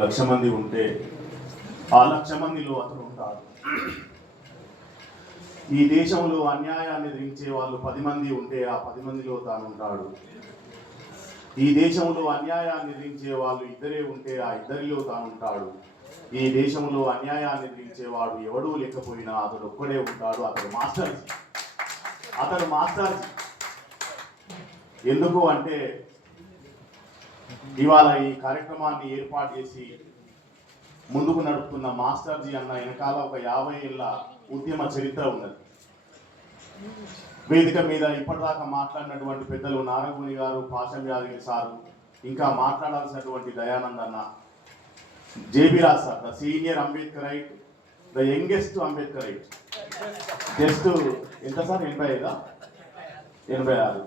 లక్ష మంది ఉంటే ఆ లక్ష మందిలో అతను ఉంటాడు. ఈ దేశంలో అన్యాయాన్ని ఎదిరించే వాళ్ళు పది మంది ఉంటే ఆ పది మందిలో తాను ఉంటాడు. ఈ దేశంలో అన్యాయాన్ని ఎదిరించే వాళ్ళు ఇద్దరే ఉంటే ఆ ఇద్దరిలో తాను ఉంటాడు. ఈ దేశంలో అన్యాయాన్ని ఎదిరించేవాడు ఎవడూ లేకపోయినా అతడు ఒక్కడే ఉంటాడు. అతడు మాస్టర్ అతడు మాస్టర్ ఎందుకు అంటే ఇవాళ ఈ కార్యక్రమాన్ని ఏర్పాటు చేసి ముందుకు నడుపుతున్న మాస్టర్జీ అన్న వెనకాల ఒక యాభై ఏళ్ళ ఉద్యమ చరిత్ర ఉన్నది. వేదిక మీద ఇప్పటిదాకా మాట్లాడినటువంటి పెద్దలు నారగుని గారు పాషం యాదగిరి సారు ఇంకా మాట్లాడాల్సినటువంటి దయానంద్ అన్న JB Raj sir the senior Ambedkar right the youngest Ambedkar right. Just ఎంత సార్? ఎనభై ఐదా? ఎనభై ఆరు.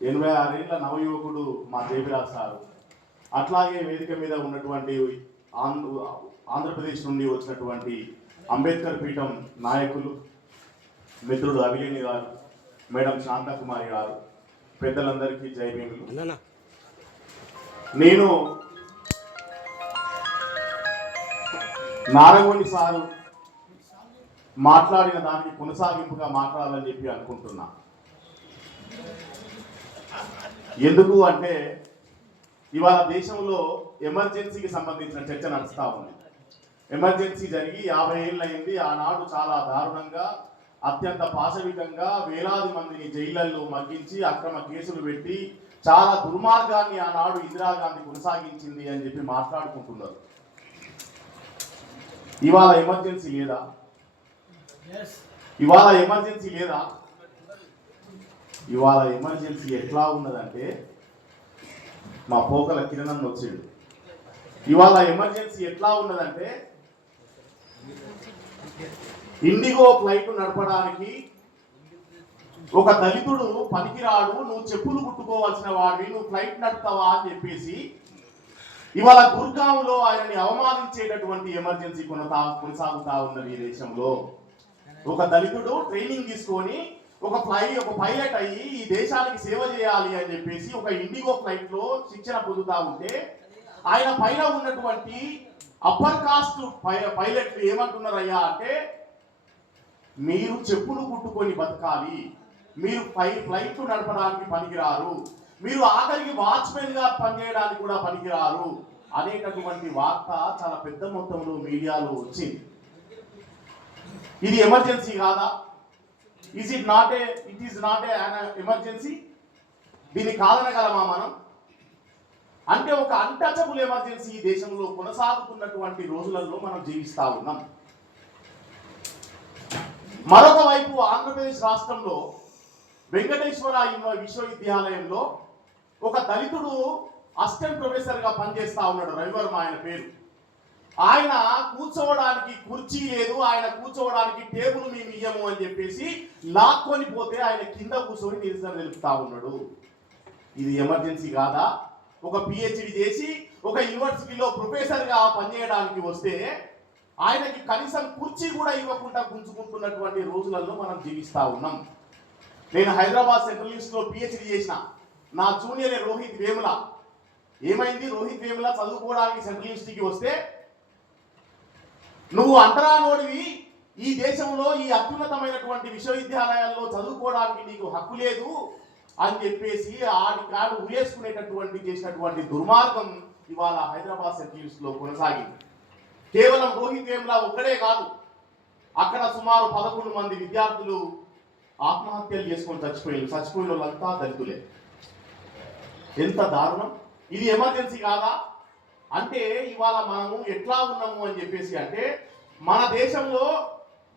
ఎనభై ఆరేళ్ళ నవయువకుడు మా జేబిరాజ్ సారు. అట్లాగే వేదిక మీద ఉన్నటువంటి ఆంధ్ర ఆంధ్రప్రదేశ్ నుండి వచ్చినటువంటి అంబేద్కర్ పీఠం నాయకులు మిత్రుడు అభిలేని గారు మేడం శాంతకుమారి గారు పెద్దలందరికీ జై భీములు. అన్నా నేను నారగొండి సారు మాట్లాడిన దానికి కొనసాగింపుగా మాట్లాడాలని చెప్పి అనుకుంటున్నా. ఎందుకు అంటే ఇవాళ దేశంలో ఎమర్జెన్సీకి సంబంధించిన చర్చ నడుస్తూ ఉంది. ఎమర్జెన్సీ జరిగి యాభై ఏళ్ళు అయింది ఆనాడు చాలా దారుణంగా అత్యంత పాశవికంగా వేలాది మందిని జైళ్ళలో మగ్గించి అక్రమ కేసులు పెట్టి చాలా దుర్మార్గాన్ని ఆనాడు ఇందిరాగాంధీ కొనసాగించింది అని చెప్పి మాట్లాడుకుంటున్నారు. ఇవాళ ఎమర్జెన్సీ లేదా? ఇవాళ ఎమర్జెన్సీ లేదా? ఇవాళ ఎమర్జెన్సీ ఎట్లా ఉన్నదంటే మా పోకల కిరణం వచ్చిండు ఇవాళ ఎమర్జెన్సీ ఎట్లా ఉన్నదంటే ఇండిగో ఫ్లైట్ నడపడానికి ఒక దళితుడు పనికిరాడు నువ్వు చెప్పులు కుట్టుకోవాల్సిన వాడివి నువ్వు ఫ్లైట్ నడతావా అని చెప్పేసి ఇవాళ గుర్గాంలో ఆయనని అవమానించేటటువంటి ఎమర్జెన్సీ కొనతా కొనసాగుతా ఉన్నది ఈ దేశంలో. ఒక దళితుడు ట్రైనింగ్ తీసుకొని ఒక ఫ్లై ఒక పైలట్ అయ్యి ఈ దేశానికి సేవ చేయాలి అని చెప్పేసి ఒక ఇండిగో ఫ్లైట్లో శిక్షణ పొందుతా ఉంటే ఆయన పైన ఉన్నటువంటి అప్పర్ కాస్ట్ పైలట్లు ఏమంటున్నారయ్యా అంటే మీరు చెప్పులు కుట్టుకొని బతకాలి. మీరు పై ఫ్లైట్ నడపడానికి పనికిరారు. మీరు ఆఖరికి వాచ్మెన్గా పనిచేయడానికి కూడా పనికిరారు. అనేటటువంటి వార్త చాలా పెద్ద మొత్తంలో మీడియాలో వచ్చింది. ఇది ఎమర్జెన్సీ కాదా? Is it not a it is not a emergency దీన్ని కాదనగలమా మనం? అంటే ఒక అన్టచబుల్ ఎమర్జెన్సీ ఈ దేశంలో కొనసాగుతున్నటువంటి రోజులలో మనం జీవిస్తూ ఉన్నాం. మరొక వైపు ఆంధ్రప్రదేశ్ రాష్ట్రంలో వెంకటేశ్వర విశ్వవిద్యాలయంలో ఒక దళితుడు అసిస్టెంట్ ప్రొఫెసర్గా పనిచేస్తూ ఉన్నాడు రవివర్మ ఆయన పేరు. ఆయన కూర్చోవడానికి కుర్చీ లేదు ఆయన కూర్చోవడానికి టేబుల్ మేము ఇయ్యము అని చెప్పేసి లాక్కొని పోతే ఆయన కింద కూర్చొని నిరసన తెలుపుతా ఉన్నాడు. ఇది ఎమర్జెన్సీ కాదా? ఒక పిహెచ్డి చేసి ఒక యూనివర్సిటీలో ప్రొఫెసర్గా పనిచేయడానికి వస్తే ఆయనకి కనీసం కుర్చీ కూడా ఇవ్వకుండా గుంజుకుంటున్నటువంటి రోజులలో మనం జీవిస్తా ఉన్నాం. నేను హైదరాబాద్ సెంట్రల్ యూనివర్సిటీలో పిహెచ్డి చేసిన నా జూనియర్ రోహిత్ వేముల. ఏమైంది? రోహిత్ వేముల చదువుకోవడానికి సెంట్రల్ యూనివర్సిటీకి వస్తే నువ్వు అంతరానోడివి. ఈ దేశంలో ఈ అత్యున్నతమైనటువంటి విశ్వవిద్యాలయాల్లో చదువుకోవడానికి నీకు హక్కు లేదు అని చెప్పేసి ఆడి కాడు ఉరేసుకునేటటువంటి చేసినటువంటి దుర్మార్గం ఇవాళ హైదరాబాద్ సెంట్రల్లో కొనసాగింది. కేవలం రోహిత్ వేమ్లా ఒక్కడే కాదు అక్కడ సుమారు పదకొండు మంది విద్యార్థులు ఆత్మహత్యలు చేసుకొని చచ్చిపోయారు. చచ్చిపోయిన వాళ్ళంతా దళితులే. ఎంత దారుణం. ఇది ఎమర్జెన్సీ కాదా? అంటే ఇవాళ మనము ఎట్లా ఉన్నాము అని చెప్పేసి అంటే మన దేశంలో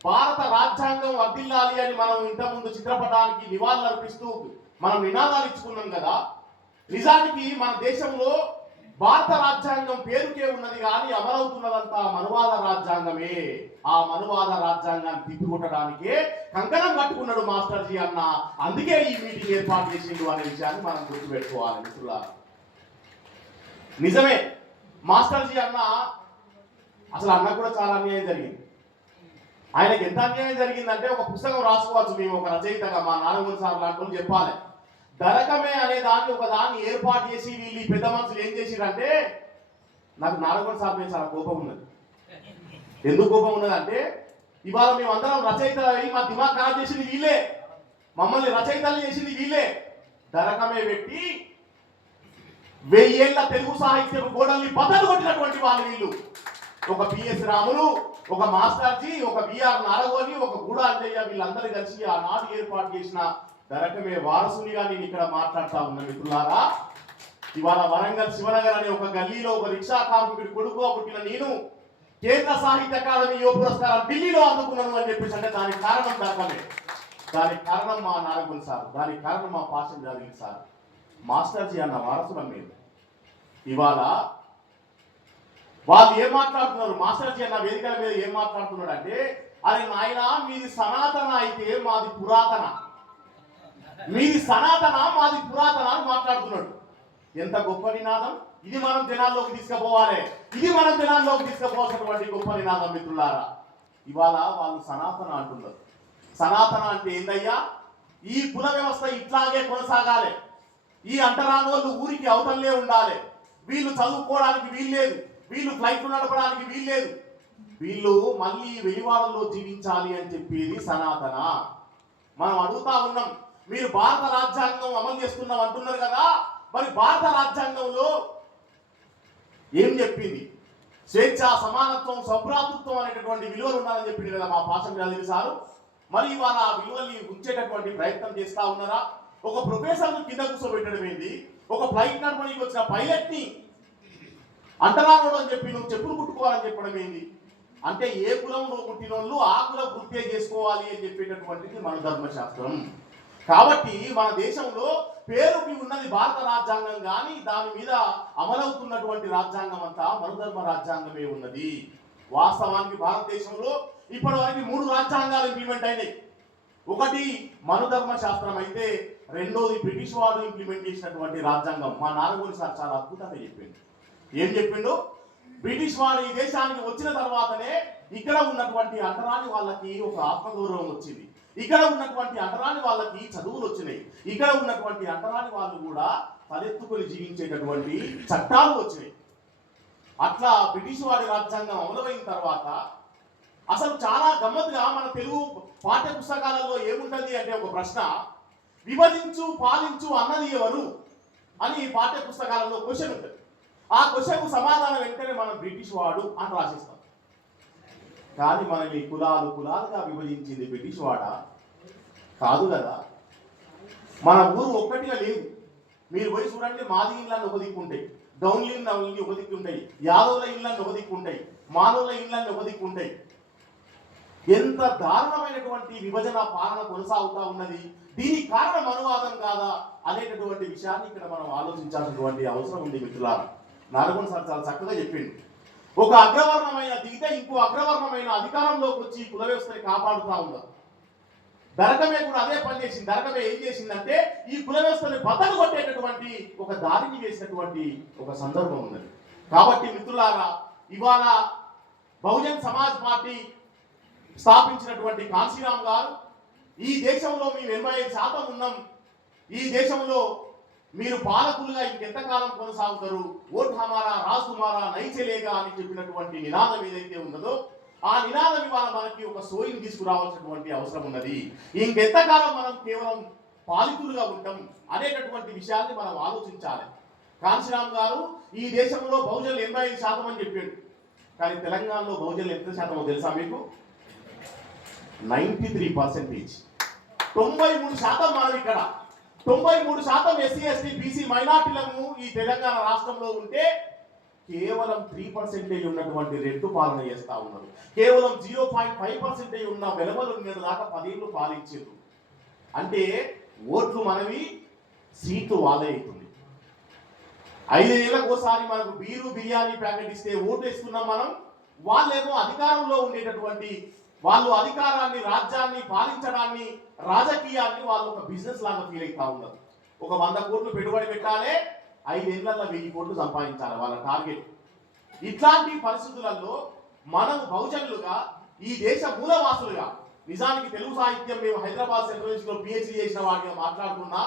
భారత రాజ్యాంగం వర్దిల్లాలి అని మనం ఇంతకుముందు చిత్రపటానికి నివాళులు అర్పిస్తూ మనం నినాదాలు ఇచ్చుకున్నాం కదా. నిజానికి మన దేశంలో భారత రాజ్యాంగం పేరుకే ఉన్నది కానీ అమలవుతున్నదంతా మనువాద రాజ్యాంగమే. ఆ మనువాద రాజ్యాంగాన్ని తిప్పికొట్టడానికే కంకణం కట్టుకున్నాడు మాస్టర్జీ అన్న. అందుకే ఈ మీటింగ్ ఏర్పాటు చేసిండు అనే విషయాన్ని మనం గుర్తుపెట్టుకోవాలి మిత్రులారా. నిజమే. మాస్టర్జీ అన్న అసలు అన్న కూడా చాలా అన్యాయం జరిగింది. ఆయనకి ఎంత అన్యాయం జరిగిందంటే ఒక పుస్తకం రాసుకోవచ్చు మేము ఒక రచయితగా మా నాలుగు సార్ లాంటి చెప్పాలి. దరకమే అనే దాన్ని ఒక దాన్ని ఏర్పాటు చేసి వీళ్ళు పెద్ద మనుషులు ఏం చేసిరంటే నాకు నాలుగు సార్ మీద చాలా కోపం ఉన్నది. ఎందుకు కోపం ఉన్నదంటే ఇవాళ మేమందరం రచయిత మా దిమాగ్ ఖరాబ్ చేసింది వీళ్ళే. మమ్మల్ని రచయితలు చేసింది వీళ్ళే. దరకమే పెట్టి వెయ్యేళ్ళ తెలుగు సాహిత్యం గోడల్ని బద్దలు కొట్టినటువంటి వాళ్ళు వీళ్ళు. ఒక పిఎస్ రాములు ఒక మాస్టర్జీ ఒక బిఆర్ నారగోని ఒక గూడా అంజయ్య వీళ్ళందరూ కలిసి ఆనాడు ఏర్పాటు చేసిన దరకమే వారసునిగా నేను ఇక్కడ మాట్లాడుతా ఉన్నా మిత్రులారా. ఇవాళ వరంగల్ శివనగర్ అనే ఒక గల్లీలో ఒక రిక్షా కార్మికుడి కొడుకుగా పుట్టిన నేను కేంద్ర సాహిత్య అకాడమీ యువ పురస్కారం ఢిల్లీలో అందుకున్నాను అని చెప్పేసి అంటే దానికి కారణం దరకమే దానికి కారణం మా నారగుల్ సార్. దానికి కారణం మా పాషన్ జాదగిరి సార్. మాస్టర్జీ అన్న వారసులం మీరు. ఇవాళ వాళ్ళు ఏం మాట్లాడుతున్నారు? మాస్టర్జీ అన్న వేదికల మీద ఏం మాట్లాడుతున్నాడు అంటే అరే నాయన మీది సనాతన అయితే మాది పురాతన. మీది సనాతన మాది పురాతన అని మాట్లాడుతున్నాడు. ఎంత గొప్ప నినాదం! ఇది మనం జనాల్లోకి తీసుకుపోవాలి. ఇది మనం జనాల్లోకి తీసుకుపోవాల్సినటువంటి గొప్ప నినాదం మిత్రులారా. ఇవాళ వాళ్ళు సనాతన అంటున్నారు. సనాతన అంటే ఏందయ్యా? ఈ కుల వ్యవస్థ ఇట్లాగే కొనసాగాలి. ఈ అంటరానోళ్ళు ఊరికి అవతలే ఉండాలి. వీళ్ళు చదువుకోవడానికి వీల్లేదు. వీళ్ళు ఫ్లైట్లు నడపడానికి వీల్లేదు. వీళ్ళు మళ్ళీ వెలివాడల్లో జీవించాలి అని చెప్పేది సనాతన. మనం అడుగుతా ఉన్నాం మీరు భారత రాజ్యాంగం అమలు చేస్తున్నాం అంటున్నారు కదా? మరి భారత రాజ్యాంగంలో ఏం చెప్పింది? స్వేచ్ఛ సమానత్వం సౌభ్రాతృత్వం అనేటటువంటి విలువలు ఉన్నారని చెప్పింది కదా మా పాఠం చదివి సారు. మరి వాళ్ళ ఆ విలువల్ని ఉంచేటటువంటి ప్రయత్నం చేస్తా ఉన్నారా? ఒక ప్రొఫెసర్ కింద కూర్చోబెట్టడం ఏంది? ఒక ఫ్లైట్ నడపడానికి వచ్చిన పైలట్ని అని చెప్పి నువ్వు చెప్పులు కుట్టుకోవాలని చెప్పడం ఏంది? అంటే ఏ కులంలో పుట్టిన వాళ్ళు ఆ కులం వృత్తే చేసుకోవాలి అని చెప్పేటటువంటిది మన ధర్మశాస్త్రం. కాబట్టి మన దేశంలో పేరుకి ఉన్నది భారత రాజ్యాంగం కానీ దాని మీద అమలవుతున్నటువంటి రాజ్యాంగం అంతా మనుధర్మ రాజ్యాంగమే ఉన్నది. వాస్తవానికి భారతదేశంలో ఇప్పటివరకు మూడు రాజ్యాంగాలు ఇంప్లిమెంట్ అయినాయి. ఒకటి మనుధర్మ శాస్త్రం అయితే రెండోది బ్రిటిష్ వారు ఇంప్లిమెంట్ చేసినటువంటి రాజ్యాంగం. మా నాలుగోని సార్ చాలా అద్భుతంగా చెప్పిండు. ఏం చెప్పిండు? బ్రిటిష్ వారు ఈ దేశానికి వచ్చిన తర్వాతనే ఇక్కడ ఉన్నటువంటి అంటరాని వాళ్ళకి ఒక ఆత్మగౌరవం వచ్చింది. ఇక్కడ ఉన్నటువంటి అంటరాని వాళ్ళకి చదువులు వచ్చినాయి. ఇక్కడ ఉన్నటువంటి అంటరాని వాళ్ళు కూడా తలెత్తుకొని జీవించేటటువంటి చట్టాలు వచ్చినాయి. అట్లా బ్రిటిష్ వారి రాజ్యాంగం అమలైన తర్వాత అసలు చాలా గమ్మత్తుగా మన తెలుగు పాఠ్య పుస్తకాలలో ఏముంటుంది అంటే ఒక ప్రశ్న. విభజించు పాలించు అన్నది ఎవరు అని ఈ పాఠ్య పుస్తకాలలో క్వశ్చన్ ఉంటుంది. ఆ క్వశ్చన్కు సమాధానం వెంటనే మనం బ్రిటిష్ వాడు అని రాసిస్తాం. కానీ మనం ఈ కులాలు కులాలుగా విభజించింది బ్రిటిష్ వాడా? కాదు కదా. మన ఊరు ఒక్కటిగా లేదు. మీరు పోయి చూడండి మాది ఇళ్ళని ఒక దిక్కు ఉంటాయి. డౌన్లు ఒక దిక్కు ఉంటాయి. యాదవుల ఇళ్ళని ఒక దిక్కు ఉంటాయి. మానవుల ఇళ్ళని ఒక దిక్కు ఉంటాయి. ఎంత దారుణమైనటువంటి విభజన పాలన కొనసాగుతా ఉన్నది? దీనికి కారణం అనువాదం కాదా? అనేటటువంటి విషయాన్ని ఇక్కడ మనం ఆలోచించాల్సినటువంటి అవసరం ఉంది మిత్రులారా. నారగొండ సార్ చాలా చక్కగా చెప్పిండు. ఒక అగ్రవర్ణమైన దిగితే ఇంకో అగ్రవర్ణమైన అధికారంలోకి వచ్చి కుల వ్యవస్థని కాపాడుతూ ఉందా దరకమే కూడా అదే పని చేసింది. దరకమే ఏం చేసిందంటే ఈ కుల వ్యవస్థని బద్దలు కొట్టేటటువంటి ఒక దారిని వేసినటువంటి ఒక సందర్భం ఉన్నది. కాబట్టి మిత్రులారా ఇవాళ బహుజన్ సమాజ్ పార్టీ స్థాపించినటువంటి కాంశీరామ్ గారు ఈ దేశంలో మేము ఎనభై ఐదు శాతం ఉన్నాం. ఈ దేశంలో మీరు పాలకులుగా ఇంకెంతకాలం కొనసాగుతారు? ఓట్ హమారా రాజ్ కుమారా నైచలేగా అని చెప్పినటువంటి నినాదం ఏదైతే ఉన్నదో ఆ నినాదం ఇవాళ మనకి ఒక సోయిని తీసుకురావాల్సినటువంటి అవసరం ఉన్నది. ఇంకెంతకాలం మనం కేవలం పాలితులుగా ఉంటాం అనేటటువంటి విషయాన్ని మనం ఆలోచించాలి. కాంశీరామ్ గారు ఈ దేశంలో బహుజనులు ఎనభై ఐదు శాతం అని చెప్పాడు. కానీ తెలంగాణలో బహుజనులు ఎంత శాతమో తెలుసా మీకు? Ninety three percentage. తొంభై మూడు శాతం మనం ఇక్కడ. తొంభై మూడు శాతం ఎస్సీ ఎస్టీ బీసీ మైనార్టీలను ఈ తెలంగాణ రాష్ట్రంలో ఉంటే కేవలం త్రీ పర్సెంటేజ్ ఉన్నటువంటి రెట్టు పాలన చేస్తూ ఉన్నారు. కేవలం జీరో పాయింట్ ఫైవ్ పర్సెంటేజ్ ఉన్న వెలవలు నిన్నటి దాకా పదేళ్ళు పాలించారు అంటే ఓట్లు మనవి సీట్లు వాళ్ళే అవుతుంది. ఐదేళ్ళకు ఒకసారి మనకు బీరు బిర్యానీ ప్యాకెట్ ఇస్తే ఓట్లు ఇస్తున్నాం మనం. వాళ్ళేమో అధికారంలో ఉండేటటువంటి వాళ్ళు అధికారాన్ని రాజ్యాన్ని పాలించడాన్ని రాజకీయాన్ని వాళ్ళు ఒక బిజినెస్ లాగా ఫీల్ అవుతా ఉన్నారు. ఒక వంద కోట్లు పెట్టుబడి పెట్టాలి ఐదేళ్ళలో వెయ్యి కోట్లు సంపాదించాలి వాళ్ళ టార్గెట్. ఇట్లాంటి పరిస్థితులలో మనం బహుజనులుగా ఈ దేశ మూలవాసులుగా నిజానికి తెలుగు సాహిత్యం మేము హైదరాబాద్ సెంట్రల్ యూనివర్సిటీలో పిహెచ్డి చేసిన వాడిగా మాట్లాడుకున్నా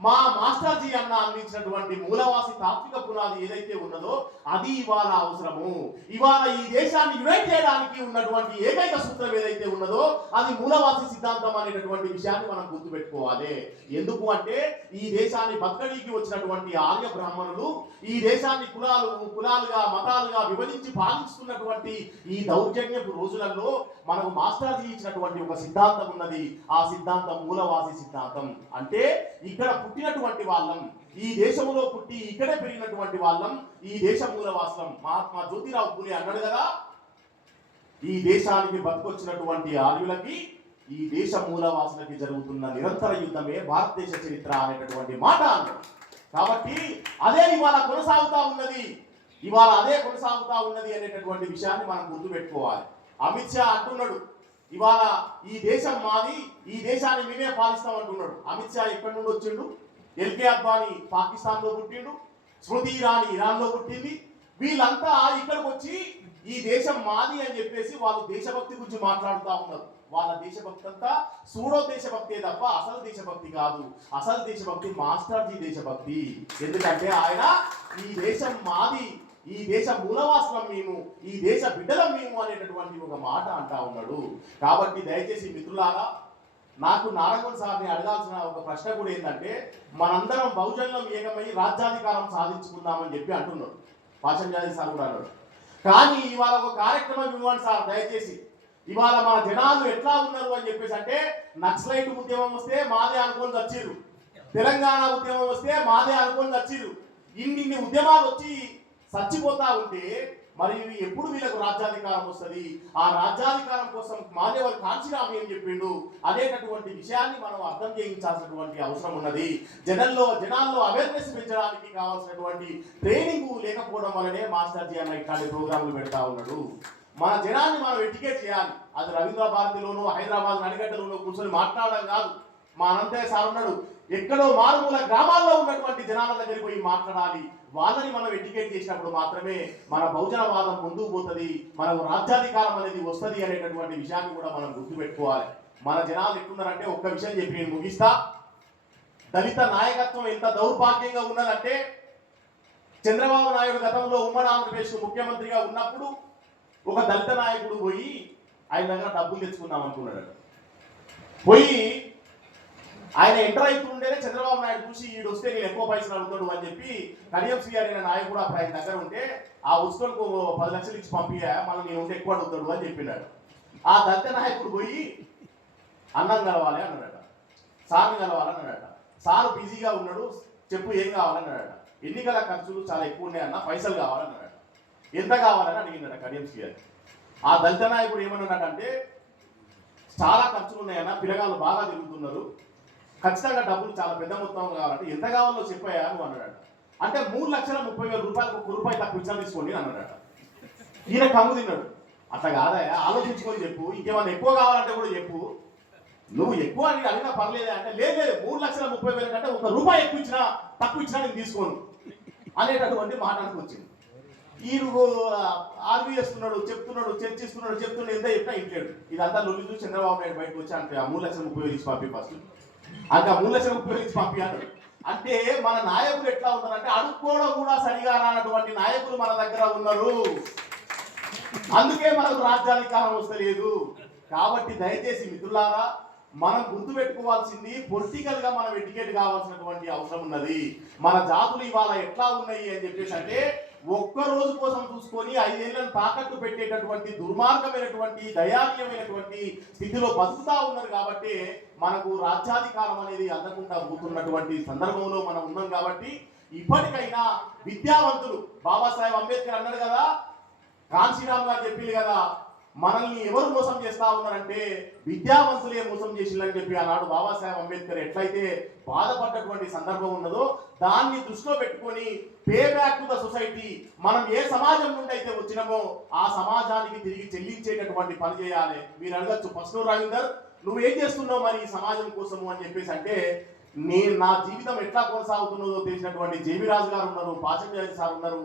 మా మాస్టర్జీ అన్న అందించినటువంటి మూలవాసి తాత్విక పునాది ఏదైతే ఉన్నదో అది ఇవాళ అవసరము. ఇవాళ ఈ దేశాన్ని యునైట్ చేయడానికి ఉన్నటువంటి ఏకైక సూత్రం ఏదైతే ఉన్నదో అది మూలవాసి సిద్ధాంతం అనేటటువంటి విషయాన్ని మనం గుర్తుపెట్టుకోవాలి. ఎందుకు అంటే ఈ దేశాన్ని బతకడానికి వచ్చినటువంటి ఆర్య బ్రాహ్మణులు ఈ దేశాన్ని కులాలు కులాలుగా మతాలుగా విభజించి పాలిస్తున్నటువంటి ఈ దౌర్జన్యపు రోజులలో మనకు మాస్టర్జీ ఇచ్చినటువంటి ఒక సిద్ధాంతం ఉన్నది. ఆ సిద్ధాంతం మూలవాసి సిద్ధాంతం. అంటే ఇక్కడ పుట్టినటువంటి వాళ్ళం. ఈ దేశంలో పుట్టి ఇక్కడే పెరిగినటువంటి వాళ్ళం. ఈ దేశ మూలవాసం మహాత్మా జ్యోతిరావు పూలే అన్నాడు కదా. ఈ దేశానికి బతుకొచ్చినటువంటి ఆర్యులకి ఈ దేశ మూలవాసులకి జరుగుతున్న నిరంతర యుద్ధమే భారతదేశ చరిత్ర అనేటటువంటి మాట కాబట్టి అదే ఇవాళ కొనసాగుతా ఉన్నది. ఇవాళ అదే కొనసాగుతా ఉన్నది అనేటటువంటి విషయాన్ని మనం గుర్తుపెట్టుకోవాలి. అమిత్ షా అంటున్నాడు ఇవాళ ఈ దేశం మాది ఈ దేశాన్ని మేమే పాలిస్తాం అంటున్నాడు. అమిత్ షా ఎక్కడి నుండి వచ్చిండు? ఎల్కే అద్వానీ పాకిస్తాన్లో పుట్టిండు స్మృతి ఇరానీ ఇరాన్లో పుట్టింది. వీళ్ళంతా ఇక్కడికి వచ్చి ఈ దేశం మాది అని చెప్పేసి వాళ్ళు దేశభక్తి గురించి మాట్లాడుతూ ఉన్నారు. వాళ్ళ దేశభక్తి అంతా సూడో దేశభక్తే తప్ప అసలు దేశభక్తి కాదు. అసలు దేశభక్తి మాస్టర్జీ దేశభక్తి. ఎందుకంటే ఆయన ఈ దేశం మాది ఈ దేశ మూలవాసులం మేము ఈ దేశ బిడ్డలం మేము అనేటటువంటి ఒక మాట అంటా ఉన్నాడు. కాబట్టి దయచేసి మిత్రులారా నాకు నారాయణ సార్ని అడగాల్సిన ఒక ప్రశ్న కూడా ఏంటంటే మనందరం బహుజనులం ఏకమై రాజ్యాధికారం సాధించుకుందామని చెప్పి అంటున్నాడు. పాశంజాది సార్ కూడా అన్నాడు. కానీ ఇవాళ ఒక కార్యక్రమం ఇవ్వండి సార్ దయచేసి. ఇవాళ మన జనాలు ఎట్లా ఉన్నారు అని చెప్పేసి అంటే నక్సలైట్ ఉద్యమం వస్తే మాదే అనుకొని చచ్చిరు తెలంగాణ ఉద్యమం వస్తే మాదే అనుకొని చచ్చిరు ఇన్ని ఇన్ని ఉద్యమాలు వచ్చి చచ్చిపోతా ఉంటే మరి ఎప్పుడు వీళ్ళకు రాజ్యాధికారం వస్తుంది? ఆ రాజ్యాధికారం కోసం మాదేవర్ కాంచీరామ్ ఏం చెప్పిండు? అనేటటువంటి విషయాన్ని మనం అర్థం చేయించాల్సినటువంటి అవసరం ఉన్నది. జనంలో జనాల్లో అవేర్నెస్ పెంచడానికి కావాల్సినటువంటి ట్రైనింగ్ లేకపోవడం వల్లనే మాస్టర్ జీ అన్న ఇట్లాంటి ప్రోగ్రాంలు పెడతా ఉన్నాడు. మన జనాన్ని మనం ఎడ్యుకేట్ చేయాలి. అది రవీంద్ర భారతిలోనూ హైదరాబాద్ నడిగడ్డలోనూ కూర్చొని మాట్లాడడం కాదు. మా అనంతయ్య సార్ ఉన్నాడు. ఎక్కడో మారుమూల గ్రామాల్లో ఉన్నటువంటి జనాల దగ్గరికి పోయి మాట్లాడాలి. వాళ్ళని మనం ఎడ్యుకేట్ చేసినప్పుడు మాత్రమే మన బహుజనవాదం ముందుకు పోతుంది మనకు రాజ్యాధికారం అనేది వస్తుంది అనేటటువంటి విషయాన్ని కూడా మనం గుర్తుపెట్టుకోవాలి. మన జనాలు ఎట్లున్నారంటే ఒక్క విషయం చెప్పి నేను ముగిస్తా. దళిత నాయకత్వం ఎంత దౌర్భాగ్యంగా ఉన్నదంటే చంద్రబాబు నాయుడు గతంలో ఉమ్మడి ఆంధ్రప్రదేశ్ ముఖ్యమంత్రిగా ఉన్నప్పుడు ఒక దళిత నాయకుడు పోయి ఆయన దగ్గర డబ్బులు తెచ్చుకుందాం అనుకున్నాడు పోయి ఆయన ఎంటర్ అవుతుండేనే చంద్రబాబు నాయుడు చూసి ఈడు వస్తే నేను ఎక్కువ పైసలు అడుగుతాడు అని చెప్పి కడియం శ్రీ అనే నాయకుడు అప్పుడు ఆయన దగ్గర ఉంటే ఆ ఉసుకొలకు పది లక్షలు ఇచ్చి పంపియా మళ్ళీ నేను ఉంటే ఎక్కువ అడుగుతాడు అని చెప్పినాడు. ఆ దళిత నాయకుడు పోయి అన్నం కలవాలి అన్నాడట. సార్ని కలవాలి అన్నాడట. సార్ బిజీగా ఉన్నాడు చెప్పు ఏం కావాలన్నాడట ఎన్నికల ఖర్చులు చాలా ఎక్కువ ఉన్నాయన్న పైసలు కావాలన్నాడట ఎంత కావాలని అడిగిందట కడియం శ్రీ ఆ దళిత నాయకుడు ఏమన్నాడంటే చాలా ఖర్చులు ఉన్నాయన్న పిల్లగాళ్ళు బాగా తిరుగుతున్నారు ఖచ్చితంగా డబ్బులు చాలా పెద్ద మొత్తం కావాలంటే ఎంత కావాలో చెప్పాయా నువ్వు అన్నాడట. అంటే మూడు లక్షల ముప్పై వేల రూపాయలకు ఒక రూపాయి తక్కువ ఇచ్చాను తీసుకోండి అని అన్నాడట. ఈయన కమ్ము తిన్నాడు. అట్లా కాదయా ఆలోచించుకొని చెప్పు ఇంకేమన్నా ఎక్కువ కావాలంటే కూడా చెప్పు. నువ్వు ఎక్కువ అని అడిగినా పర్లేదా అంటే లేదు లేదు మూడు లక్షల ముప్పై వేల కంటే ఒక రూపాయి ఎక్కువ ఇచ్చినా తక్కువ ఇచ్చినా నేను తీసుకోను అనేటటువంటి మాట వచ్చింది. ఈయన ఆర్వీ చేస్తున్నాడు చెప్తున్నాడు చర్చిస్తున్నాడు చెప్తున్నాడు ఎంత చెప్పినా ఇంట్లేడు ఇదంతా లొల్లి చూసి చంద్రబాబు నాయుడు బయటకు వచ్చి అంటే ఆ మూడు లక్షల ముప్పై వేలు ఇచ్చి పంపి ఫస్ట్. అంటే ఆ మూడు లక్షల అంటే మన నాయకులు ఎట్లా ఉన్నారంటే అడుక్కోవడం కూడా సరిగా రానటువంటి నాయకులు మన దగ్గర ఉన్నారు. అందుకే మనకు రాజ్యాధికారం వస్తలేదు. కాబట్టి దయచేసి మిత్రులారా మనం గుర్తుపెట్టుకోవాల్సింది పొలిటికల్గా మనం ఎడ్యుకేట్ కావాల్సినటువంటి అవసరం ఉన్నది. మన జాతులు ఇవాళ ఎట్లా ఉన్నాయి అని చెప్పేసి అంటే ఒక్క రోజు కోసం చూసుకొని ఐదేళ్ళను తాకట్టు పెట్టేటటువంటి దుర్మార్గమైనటువంటి దయానీయమైనటువంటి స్థితిలో బతుకుతా ఉన్నారు కాబట్టి మనకు రాజ్యాధికారం అనేది అందకుండా పోతున్నటువంటి సందర్భంలో మనం ఉన్నాం కాబట్టి ఇప్పటికైనా విద్యావంతులు బాబాసాహెబ్ అంబేద్కర్ అన్నాడు కదా కాంశీరామ్ గారు చెప్పింది కదా మనల్ని ఎవరు మోసం చేస్తా ఉన్నారంటే విద్యావంతులే మోసం చేసిందని చెప్పి ఆనాడు బాబాసాహెబ్ అంబేద్కర్ ఎట్లయితే బాధపడ్డటువంటి సందర్భం ఉన్నదో దాన్ని దృష్టిలో పెట్టుకొని pay back to the society మనం ఏ సమాజం నుండి అయితే వచ్చినామో ఆ సమాజానికి తిరిగి చెల్లించేటటువంటి పని చేయాలి. మీరు అడగచ్చు. ఫస్ట్ రవీందర్ నువ్వు ఏం చేస్తున్నావు మరి ఈ సమాజం కోసము అని చెప్పేసి అంటే నేను నా జీవితం ఎట్లా కొనసాగుతున్నదో తెలిసినటువంటి జేవి గారు ఉన్నారు పాచంజారి సార్ ఉన్నారు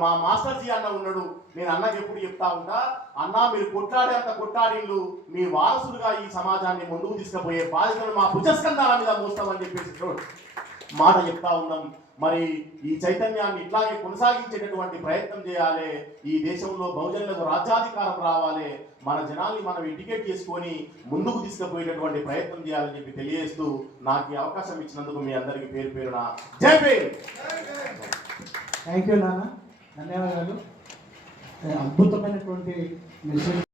మా మాస్టర్ జీ అన్న ఉన్నాడు నేను అన్నకి ఎప్పుడు చెప్తా ఉంటా అన్న మీరు కొట్లాడే అంత కొట్లాడిళ్ళు మీ వారసులుగా ఈ సమాజాన్ని ముందుకు తీసుకుపోయే బాధ్యతను మా భుజస్కంధాల మీద మోస్తామని చెప్పేసి మాట చెప్తా ఉన్నాం. మరి ఈ చైతన్యాన్ని ఇట్లాగే కొనసాగించేటటువంటి ప్రయత్నం చేయాలి ఈ దేశంలో బహుజనులకు రాజ్యాధికారం రావాలి మన జనాల్ని మనం ఎడ్యుకేట్ చేసుకొని ముందుకు తీసుకుపోయేటటువంటి ప్రయత్నం చేయాలని చెప్పి తెలియజేస్తూ నాకు ఈ అవకాశం ఇచ్చినందుకు మీ అందరికీ పేరు పేరున జై భీమ్ థ్యాంక్ యూ నాన్న. ధన్యవాదాలు. అద్భుతమైనటువంటి మెసేజ్